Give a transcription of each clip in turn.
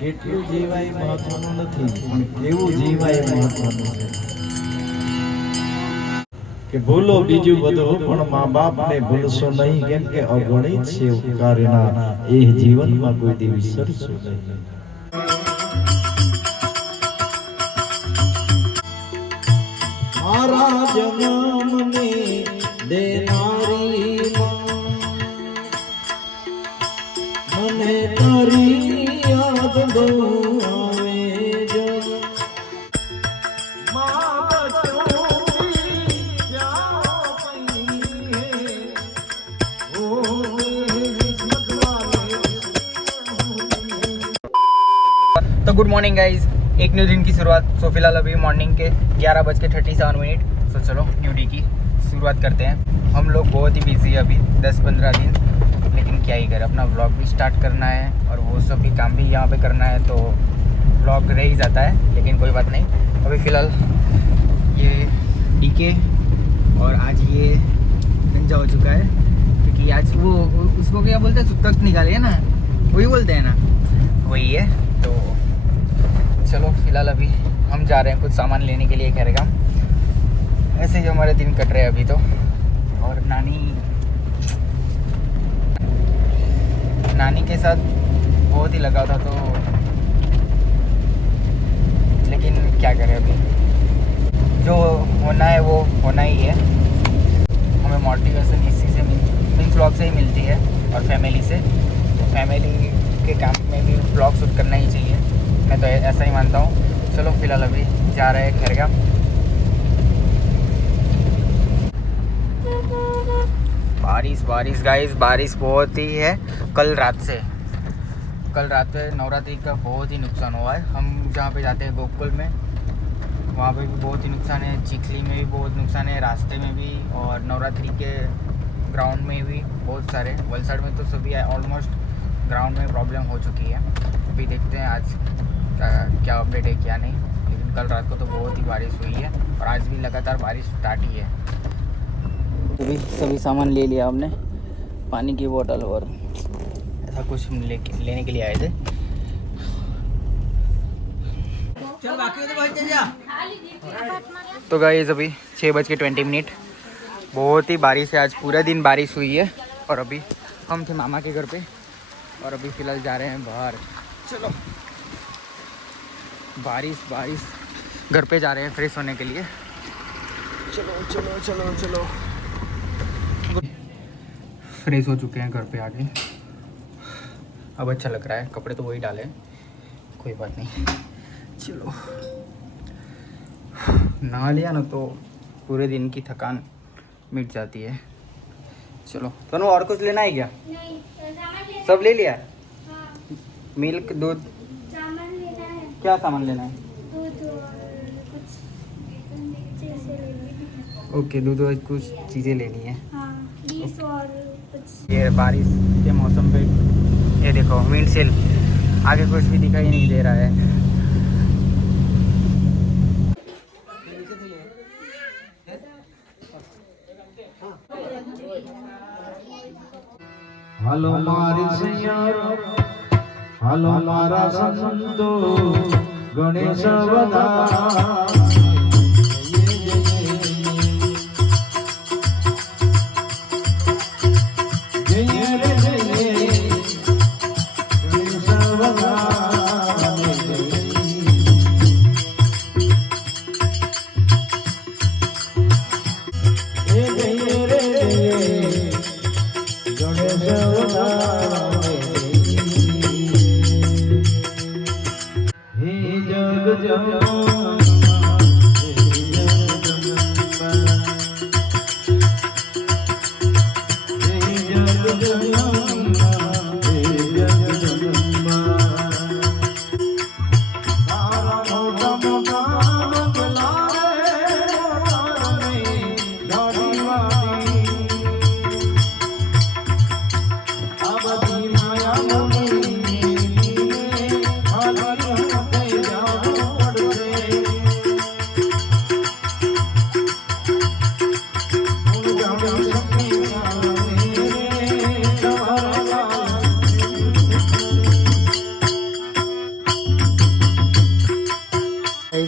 કેટલું જીવાય મહત્વનું નથી, પણ કેવું જીવાય મહત્વનું છે. કે ભૂલો બીજું બધું પણ મા બાપને ભૂલશો નહીં, કેમ કે અગણિત છે ઉપકારના એ જીવનમાં કોઈ દી વિસરશો નહીં. મારા જન્મને દેનારી મને તારી યાદ બહુ આવે જો. तो गुड मॉर्निंग गाइज, एक न्यू दिन की शुरुआत. सो फिलहाल अभी मॉर्निंग के 11:37. तो चलो न्यू डे की शुरुआत करते हैं. हम लोग बहुत ही बिजी है अभी 10-15 दिन, लेकिन क्या ही करें, अपना व्लॉग भी स्टार्ट करना है और वो सब भी काम भी यहाँ पे करना है, तो व्लॉग रह ही जाता है. लेकिन कोई बात नहीं, अभी फ़िलहाल ये डीके और आज ये गंजा हो चुका है, क्योंकि आज वो उसको क्या बोलते हैं, सुतक निकाले है ना, वही बोलते हैं ना, वही है. तो चलो फिलहाल अभी हम जा रहे हैं कुछ सामान लेने के लिए खैरगाम. ऐसे ही हमारे दिन कट रहे हैं अभी तो. और नानी के साथ बहुत ही लगाव था, तो लेकिन क्या करें, अभी जो होना है वो होना ही है. हमें मोटिवेशन इसी से मीन्स व्लॉग से ही मिलती है और फैमिली से. तो फैमिली के काम में भी व्लॉग शूट करना ही चाहिए, मैं तो ऐसा ही मानता हूँ. चलो फिलहाल अभी जा रहे हैं खैरगाम. बारिश गाइस, बारिश बहुत ही है. कल रात पे नवरात्रि का बहुत ही नुकसान हुआ है. हम जहाँ पे जाते हैं गोकुल में, वहाँ पे भी बहुत ही नुकसान है. चिखली में भी बहुत नुकसान है, रास्ते में भी, और नवरात्रि के ग्राउंड में भी बहुत सारे. वलसाड़ में तो सभी ऑलमोस्ट ग्राउंड में प्रॉब्लम हो चुकी है. अभी देखते हैं आज क्या अपडेट है क्या नहीं. लेकिन कल रात को तो बहुत ही बारिश हुई है और आज भी लगातार बारिश स्टार्ट ही है. अभी सभी सामान ले लिया हमने, पानी की बोतल और ऐसा कुछ हम लेने के लिए आए थे. तो गाइस अभी 6:20. बहुत ही बारिश है, आज पूरा दिन बारिश हुई है. और अभी हम थे मामा के घर पे और अभी फ़िलहाल जा रहे हैं बाहर. चलो बारिश घर पे जा रहे हैं फ्रेश होने के लिए. चलो फ्रेश हो चुके हैं घर पे आके. अब अच्छा लग रहा है, कपड़े तो वही डाले, कोई बात नहीं. चलो नहा लिया ना तो पूरे दिन की थकान मिट जाती है. चलो तनु और कुछ लेना है क्या? नहीं, सब ले लिया? हाँ, मिल्क, दूध, सामान लेना है. क्या सामान लेना है? दूध और कुछ चीजें लेनी है. ओके, दूध और कुछ चीज़ें लेनी है. हाँ, 20 और कुछ. ये बारिश के मौसम पे ये देखो विंडशील्ड, आगे कुछ भी दिखाई नहीं दे रहा है. હાલો મારી સૈયા, હાલો મારા સંતો, ગણેશ અવતાર.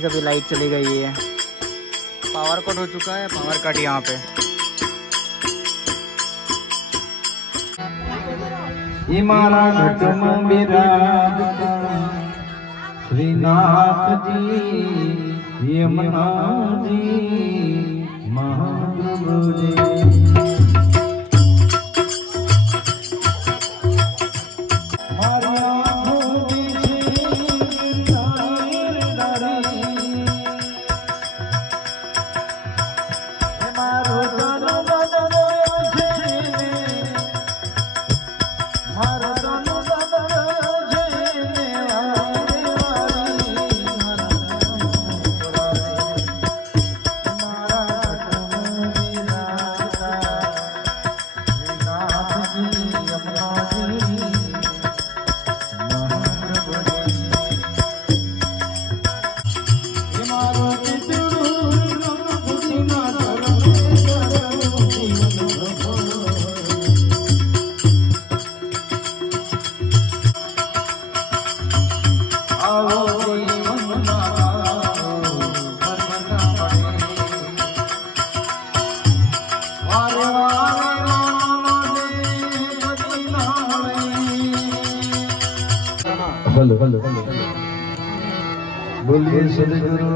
कभी लाइट चली गई है, पावर कट हो चुका है, पावर कट यहाँ पे। इमारा घटम विराजता श्रीनाथ जी यमुना जी महाप्रभु जी। हेलो हेलो बोलिए सदगुरु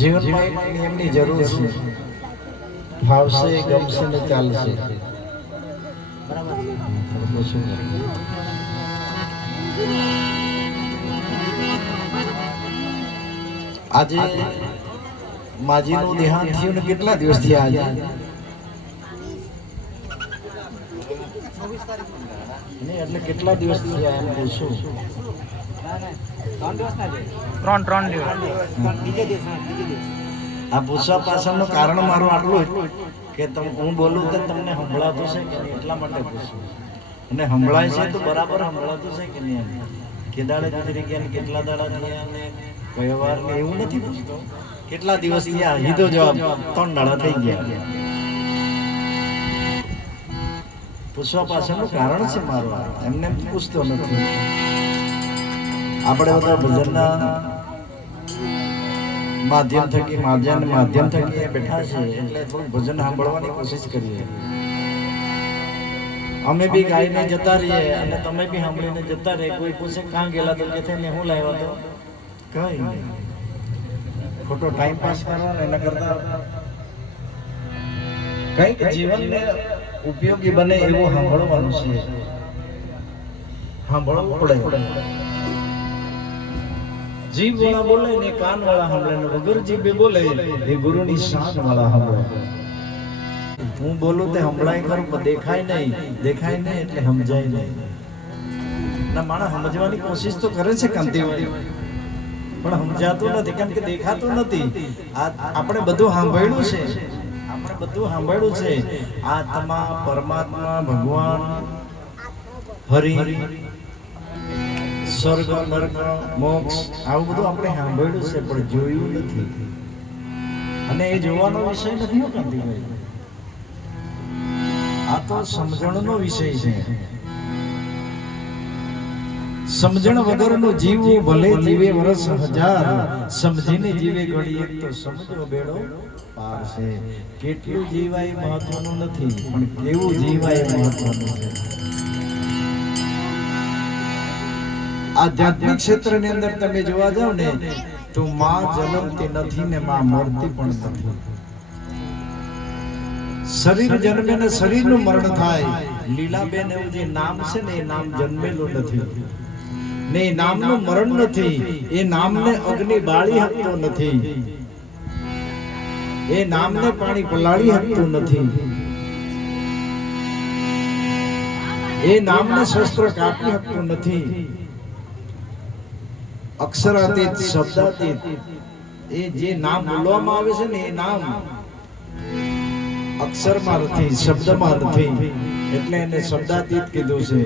जीवन में एक नियमની જરૂર છે ભાવશે ગમશે ને ચાલશે આજે માજીનું દેહાંત થયું ને કેટલા દિવસ થયા આજે નહીં એટલે કેટલા દિવસ થયા એમ પૂછું 3 દિવસ આ પૂછવા પાછળનું કારણ મારું આટલું કે હું બોલું તો તમને સંભળાતું છે કે નહીં એટલા માટે પૂછું અને સંભળાય છે તો બરાબર સંભળાતું છે કે નહીં કે દાડે ગુજરી ગયા ને કેટલા દાડા થયા ને કયો વાર ને એવું નથી પૂછતો કેટલા દિવસ થયા સીધો જવાબ 3 દાડા થઈ ગયા પૂછવા પાછળનું કારણ છે મારું એમને પૂછતો નથી આપણે બધા ભજનના માધ્યમ થકી માધ્યમ થકી બેઠા છે એટલે થોડું ભજન સાંભળવાની કોશિશ કરીએ અમે બી ગાઈને જતા રહીએ અને તમે બી સાંભળીને જતા રહે કોઈ પૂછે ક્યાં ગયેલા તો કે થઈને હું લાવ્યા તો કઈ નહીં ખોટો ટાઈમ પાસ કરવાનો એના કરતા કંઈક જીવનને ઉપયોગી બને એવું સાંભળવાનું છે સાંભળવું પડે જીભ વાળા બોલે ને કાન વાળા સાંભળે ને વગર જીભે બોલે એ ગુરુની શાન વાળા સાંભળે હું બોલું તે સંભળાય ખરું પણ દેખાય નહીં એટલે સમજાય નહીં ના માણસ સમજવાની કોશિશ તો કરે છે કાંતિભાઈ પણ સમજાતું નથી કેમ કે દેખાતું નથી આપણે બધું સાંભળ્યું છે આત્મા પરમાત્મા ભગવાન હરિ સ્વર્ગ નરક મોક્ષ આવું બધું આપણે સાંભળ્યું છે પણ જોયું નથી અને એ જોવાનો વિષય નથી હો કાંતિભાઈ આ તો સમજણનો વિષય છે સમજણ વગરનું જીવવું ભલે જીવે વર્ષ 1000 સમજીને જીવે ઘડી એક તો સમજો બેડો પાર છે કેટલું જીવાય મહત્વનું નથી પણ કેવું જીવાય મહત્વનું છે આધ્યાત્મિક ક્ષેત્રની અંદર તમે જોવા જાવ ને તો માં જન્મતી નથી ને માં મરતી પણ નથી શરીર જન્મે ને શરીરનું મરણ થાય લીલાબેન એવું જે નામ છે ને એ નામ જન્મેલું નથી ને એ નામનું મરણ નથી એ નામને અગ્નિ બાળી શકતો નથી એ નામને પાણી પલાળી શકતું નથી એ નામને શસ્ત્ર કાપી શકતું નથી અક્ષરાતીત શબ્દાતીત એ જે નામ બોલવામાં આવે છે ને એ નામ અક્ષરમાં નથી શબ્દમાં નથી એટલે એને શબ્દાતીત કીધું છે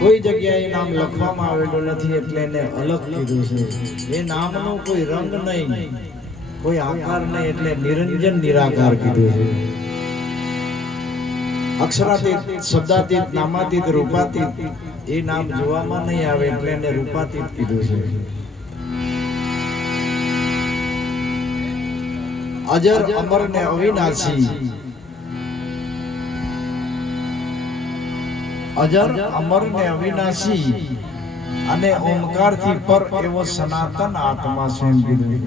કોઈ જગ્યાએ નામ લખવામાં આવેલું નથી એટલે એને અલગ કીધું છે એ નામનો કોઈ રંગ નહીં કોઈ આકાર નહીં એટલે નિરંજન નિરાકાર કીધું છે અક્ષરાતીત, શબ્દાતીત, નામાતીત, રૂપાતીત એ નામ જોવામાં નહીં આવે એટલે એને રૂપાતીત કીધું છે. અજર, અમર ને અવિનાશી. અજર, અમર ને અવિનાશી અને ઓમકાર થી પર એવો સનાતન આત્મા છે એમ કીધું.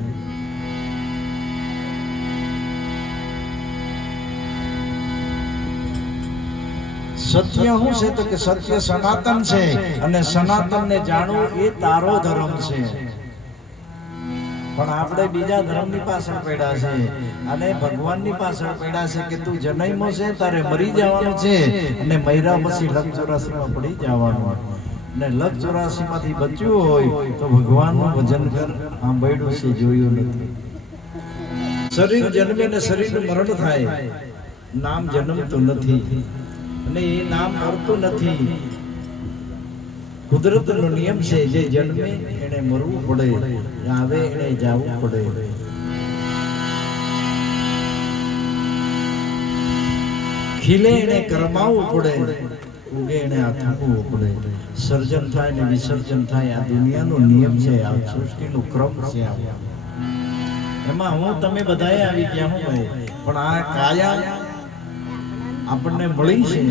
સત્ય શું છે તો કે સત્ય સનાતન છે અને સનાતન ને જાણવું એ તારો ધર્મ છે. પણ આપણે બીજા ધર્મની પાછળ પડ્યા છે અને ભગવાનની પાછળ પડ્યા છે કે તું જન્મો છે તારે મરી જવાનું છે અને મર્યા પછી લખ 84 માં પડી જવાનું. ને લખ 84 માંથી બચ્યું હોય તો ભગવાનનું ભજન કર. સાંભળ્યું છે, જોયું નથી. શરીર જન્મે ને શરીરનું મરણ થાય, નામ જન્મતું નથી અને એ નામ મરતું નથી. કુદરતનો નિયમ છે, જે જન્મે એને મરવું પડે, આવે એને જાવું પડે. ખીલે એને કરમાવવું પડે, ઉગે એને આથમવું પડે. સર્જન થાય ને વિસર્જન થાય, આ દુનિયાનો નિયમ છે, આ સૃષ્ટિનો ક્રમ છે. એમાં હું તમે બધાએ આવી ગયા હું ભાઈ, પણ આ કાયા આપણને મળી છે,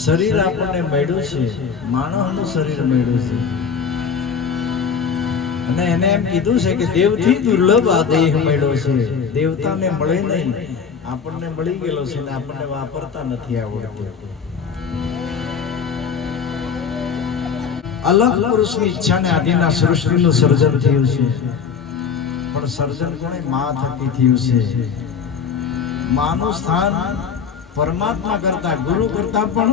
શરીર આપણને મળ્યું છે, માનવનું શરીર મળ્યું છે અને એને એમ કીધું છે કે દેવથી દુર્લભ આ દેહ મળ્યો છે. દેવતાને મળે નહીં, આપણને મળી ગયેલો છે ને આપણને વાપરતા નથી આવડતું. અલગ પુરુષની ઈચ્છાને આધીન સૃષ્ટિનું સર્જન થયું છે, પણ સર્જન કોણે? મા થકી થયું છે. માનું સ્થાન પરમાત્મા કરતા, ગુરુ કરતા પણ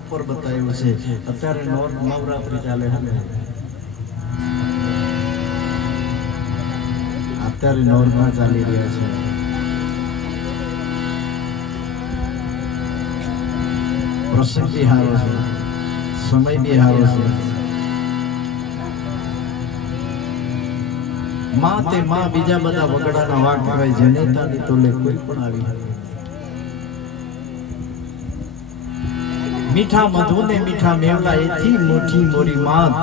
ઉપર બતાવ્યું છે. અત્યારે નવરાત્રી ચાલે છે, અત્યારે નવરાત્રી ચાલી રહ્યા છે. પ્રસંગ બી હારો છે, સમય બી હારો છે. માં તે માં, બીજા બધા વગડાના વાક કહેવાય. જનેતાની તોલે કોઈ પણ આવી. મીઠા મધુ ને મીઠા મેવલા, એથી મોટી મોરી માત,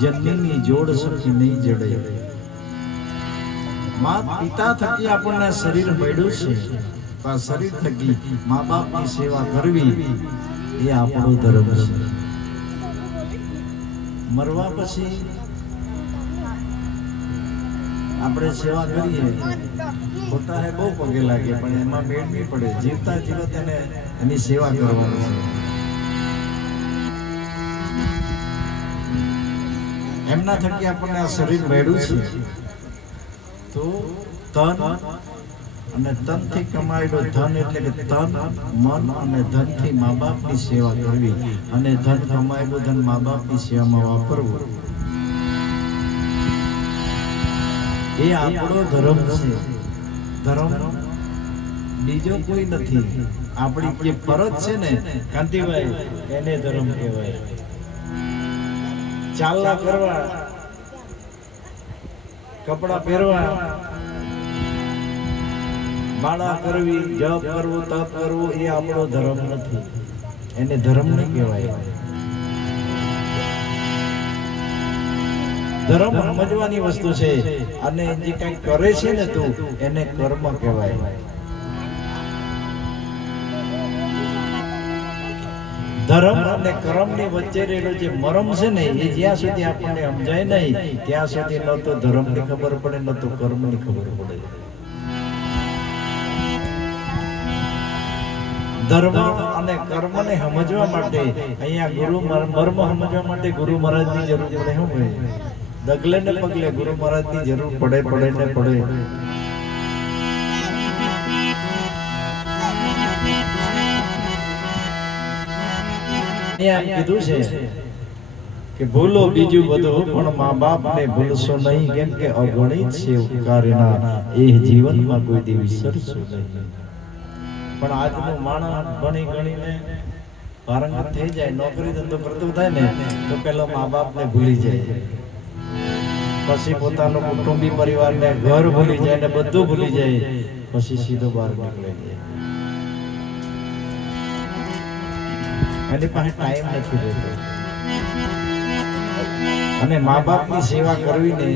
જન્મીની જોડ સખી નહીં જડે. માત પિતા થકી આપણને શરીર મળ્યું છે, તો આ શરીર થકી મા બાપની સેવા કરવી એ આપણો ધર્મ છે. મરવા પછી આપણે સેવા કરીએ, ખોટા હે બહુ પગે લાગે, પણ એમાં મેળ નહીં પડે. જીવતા જીવત એને એની સેવા કરવાની છે. એમના થકી આપણને આ શરીર મળ્યું છે, તો તન અને તન થી કમાયેલું ધન એટલે કે તન, મન અને ધન થી મા બાપની સેવા કરવી અને ધન કમાયેલું ધન મા બાપની સેવામાં વાપરવું એ આપણો ધર્મ છે. ધર્મ બીજો કોઈ નથી. આપણી જે ફરજ છે ને કાંતિભાઈ, એને ધર્મ કહેવાય. ચાલના કરવા, કપડા પહેરવા, માળા કરવી, જપ કરવું, તપ કરવું એ આપણો ધર્મ નથી. એને ધર્મ નહીં કહેવાય. ધર્મ સમજવાની વસ્તુ છે અને જે કંઈ કરે છે ને તું, એને કર્મ કહેવાય. ધર્મ અને કર્મની વચ્ચે રહેલો જે મરમ છે ને, એ જ્યાં સુધી આપણને સમજાય નહીં ત્યાં સુધી ન તો ધર્મની ખબર પડે, ન તો કર્મની ખબર પડે. ધર્મ અને કર્મને સમજવા માટે અહીંયા ગુરુ મર્મ સમજવા માટે ગુરુ મહારાજની જરૂર પડે. શું ભાઈ, ડગલે ને પગલે ગુરુ મહારાજની જરૂર પડે ને પડે. કીધું છે કે ભૂલો બીજું બધું, પણ મા બાપ ને ભૂલશો નહીં, કેમ કે અગણિત છે ઉપકારના, એ જીવનમાં કોઈ દી વિસરશો નહીં. પણ આજનું માણસ ભણી ગણીને પારંગત થઈ જાય, નોકરી ધંધો કરતો થાય ને તો પેલા મા બાપ ને ભૂલી જાય, પછી પોતાનો કુટુંબી પરિવાર ને ઘર ભૂલી જાય ને બધું ભૂલી જાય, પછી સીધો બહાર નીકળે જાય. એની પાસે ટાઈમ નથી રહેતો. અને મા બાપની સેવા કરવી ને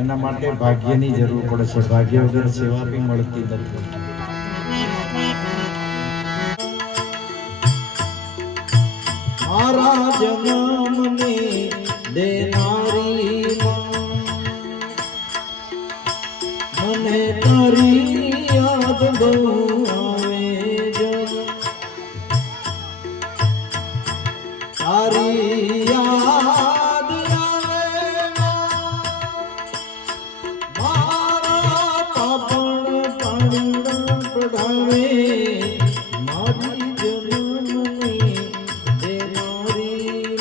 એના માટે ભાગ્યની જરૂર પડે છે. ભાગ્ય વગર સેવા બી મળતી નથી. મારા જન્મને દેનારી મને તારી યાદ બહુ આવે છે. તારી યાદ આવે મારા પાપણ પાણી પડાવે. મારી જન્મની દેનારી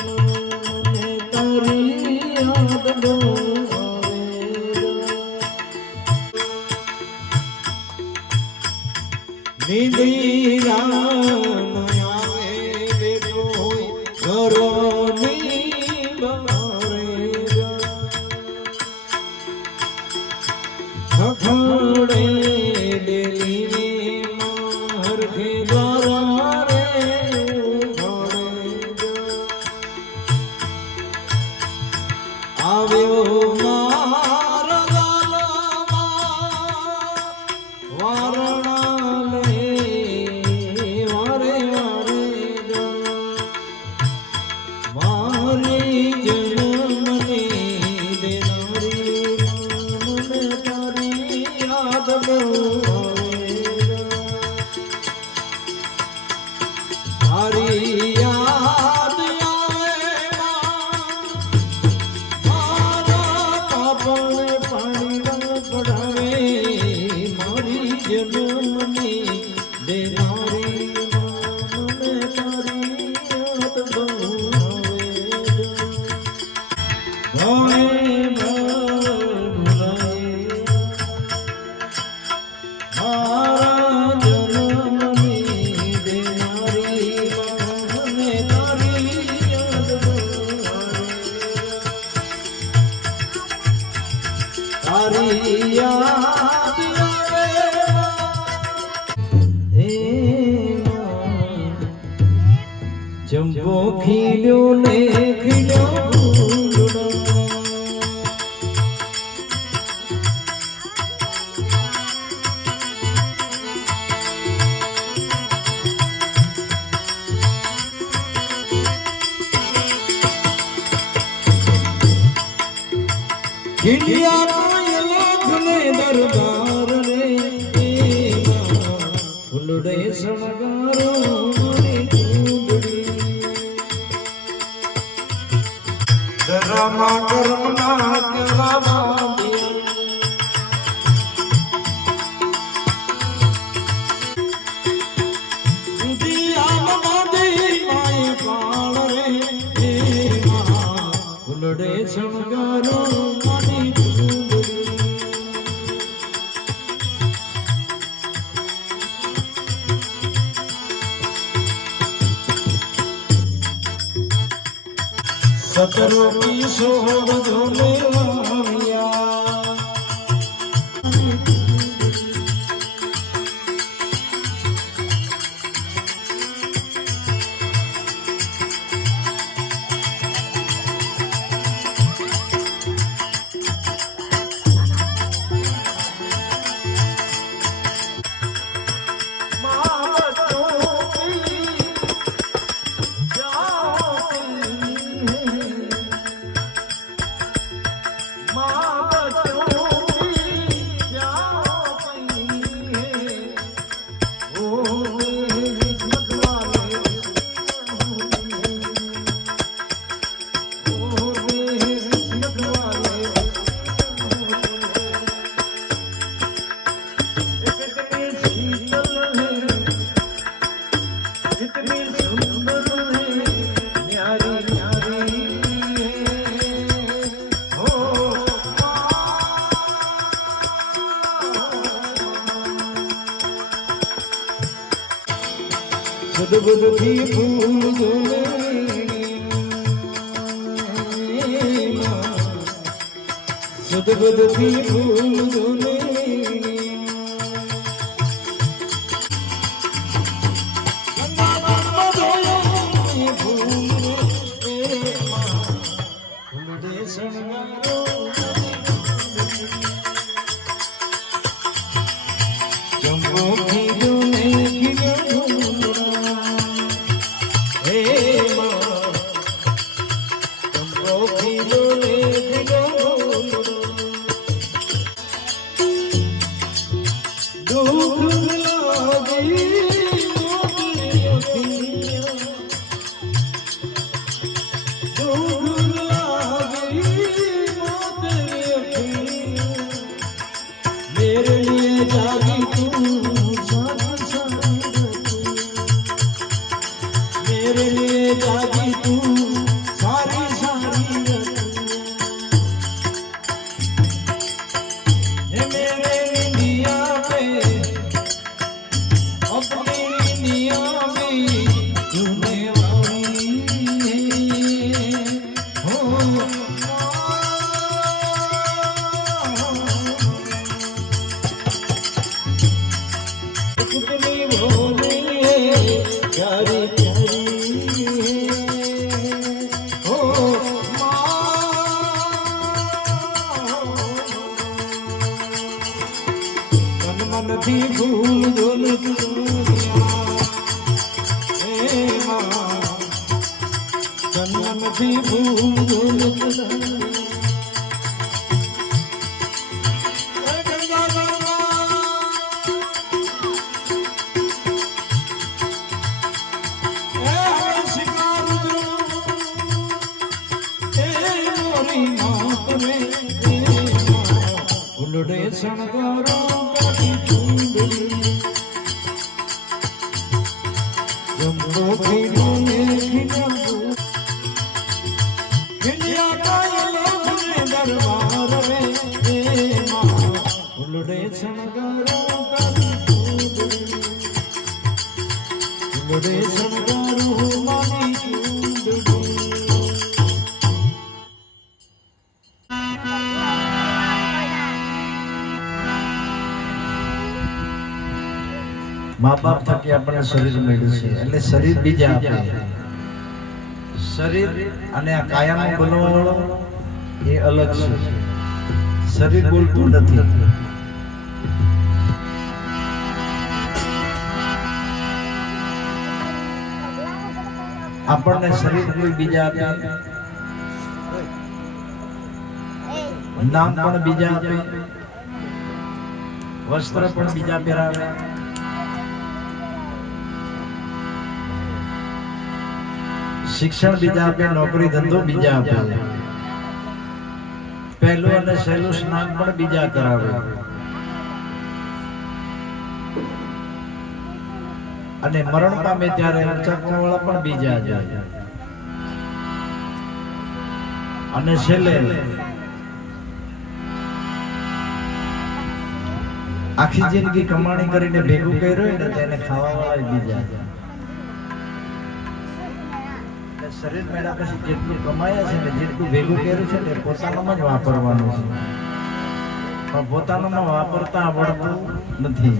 મને તારી યાદ બહુ આવે. નિંદિરા આવે બેઠો ઘરોની બારે ખખડે ડેલીને હરખે દ્વારા રે ઉઘાડે. આવ્યો મારા ગાલામાં વારણા લે વારે વારે મારી જન્મની દેનારી મને તારી યાદ બહુ આવે. તારી યાદ આવે મારા પાપણ પાણી પડાવે. મારી જન્મની દેનારી મને તારી યાદ બહુ આવે. મારા જન્મની દેનારી મને તારી યાદ બહુ આવે. તારી યાદ આવે હે ચંપો ખીલ્યો ને ખીલ્યો ફૂલડો. ખીલિયા લાખને દરબાર રે ફૂલડે શણગારો મારી ચૂંદડી. ધરામાં કર્મના કરાવા ફૂલડે શણગારો મારી ચૂંદડી. સતરો પીસો બધો લેવાયા. સદબુદ્ધિ ફૂલ જોલે સદબુદ્ધિ ફૂલ જોલે ગંગા ધોયો खिलो ने खिलो ढूंढना हे माँ चंपो खिलो ने खिलो भूल धुल चंदन भी भूल धुल उलड़े शणगारों की चुंदड़ी जम्बो खिलो ने खिलो खिलिया का ये लोग ने दरबार में माँ उलड़े शणगारों की चुंदड़ी उलड़े शणगारों मानी चुंदड़ी મા બાપ થકી આપણને શરીર મળ્યું છે એટલે શરીર બીજા આપે શરીર અને આ કાયામાં બોલવાવાળો એ અલગ છે શરીર બોલતું નથી આપણને શરીર કોઈ બીજા આપે નામ પણ બીજા આપે વસ્ત્ર પણ બીજા પહેરાવે શિક્ષણ બીજા આપે નોકરી ધંધો બીજા આપે પહેલું અને સહેલું સ્નાન પણ બીજા કરાવે અને મરણ પામે ત્યારે ઉંચાકવાળા પણ બીજા જાય અને છેલ્લે આખી જિંદગી કમાણી કરીને ભેગું કર્યું ને તેને ખાવા વાળા બીજા શરીર મેળા પછી જેટલું કમાયા છે ને જેટલું ભેગું કર્યું છે ને પોતાનામાં જ વાપરવાનું છે પણ પોતાનામાં વાપરતા આવડતું નથી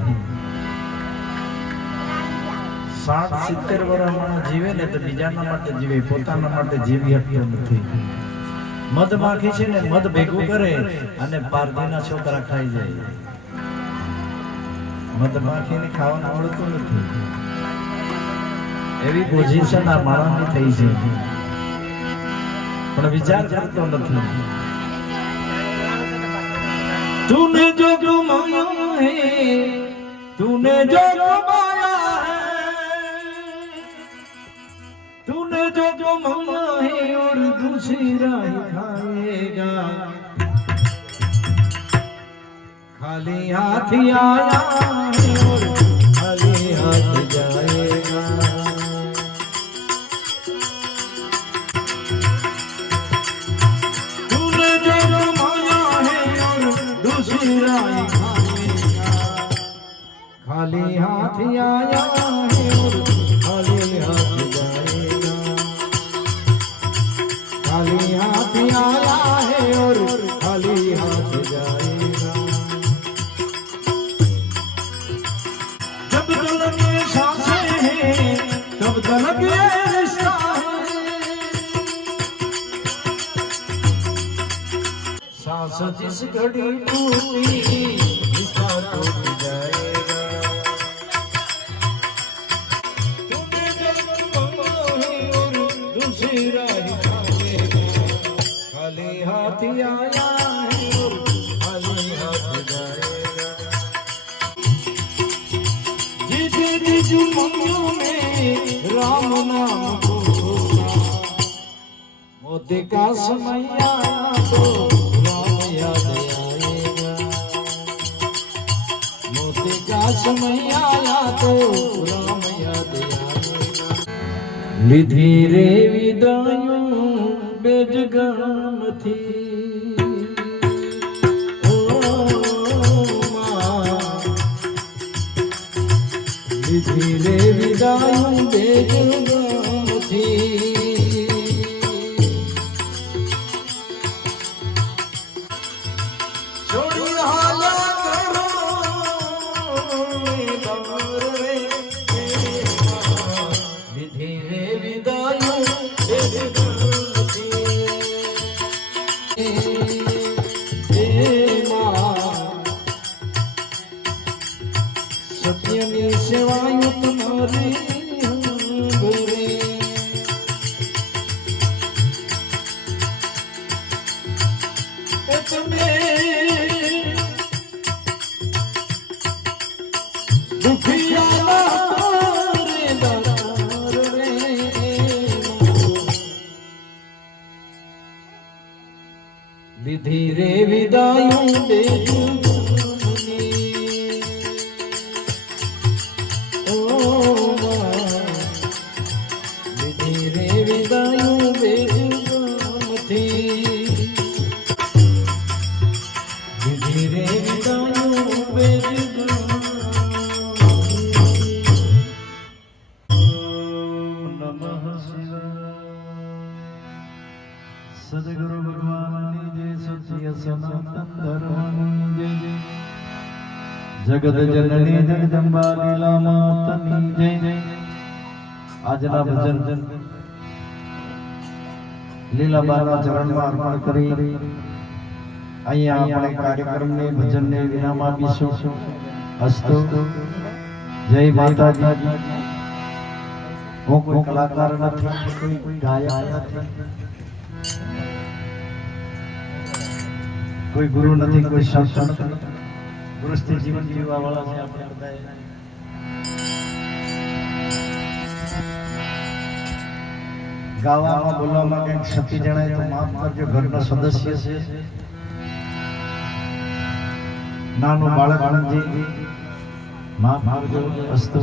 60-70 વર્ષ માણસ જીવે ને તો બીજાના માટે જીવે પોતાના માટે જીવી શકતો નથી મધમાખી છે ને મધ ભેગું કરે અને પારધીના છોકરા ખાઈ જાય મધમાખીને ખાવાનું આવડતું નથી એવી પોઝિશન આ માણસની થઈ છે પણ વિચાર કરતો નથી तूने जो कमाया है तूने जो कमाया है तूने जो कमाया है और दूसरा ही खाएगा खाली हाथ आया है और खाली हाथ जाएगा खाली हाथ आया है और खाली हाथ जाएगा खाली हाथ आया है और खाली हाथ जाएगा जब तलक ये सांसें हैं तब तलक ये रिश्ता है सांस जिस घड़ी टूटी रिश्ता टूट जाएगा બીજું મંગ્યું में राम नाम बोला मोती का समय आया तो राम याद आएगा मोती का समय आया तो राम याद आएगा લીધી રે વિદાયું બેજ ગામથી લીધી રે વિદાયું બેજ ગામથી છોડી હાલા કરો લીધી રે વિદાયું બેજ સત્યની સેવાયું તમારી ઘરે તમે દુખિયાના રે દાતાર રે લીધી રે વિદાયું બેજું સદગુરુ ભગવાનની જય સત્ય સનાતન ધર્મની જય જગત જનની જગદંબા લીલા માતની જય આજના ભજન લીલાબાના ચરણમાં અર્પણ કરી અહીંયા આપણે કાર્યક્રમને ભજનને વિરામ આપીશું. અસ્તુ. જય માતાજી. હું કોઈ કલાકાર નથી, કોઈ ગાયક નથી, કોઈ ગુરુ નથી, કોઈ સંત નથી. ગૃહસ્થી જીવન જીવવા વાળા છે આપણે બધા. ગાવામાં બોલવામાં કંઈક ક્ષતિ જણાય તો માફ કરજો, ઘરના સદસ્ય છે. નાનું બાળક માફ કરજો. અસ્તુ.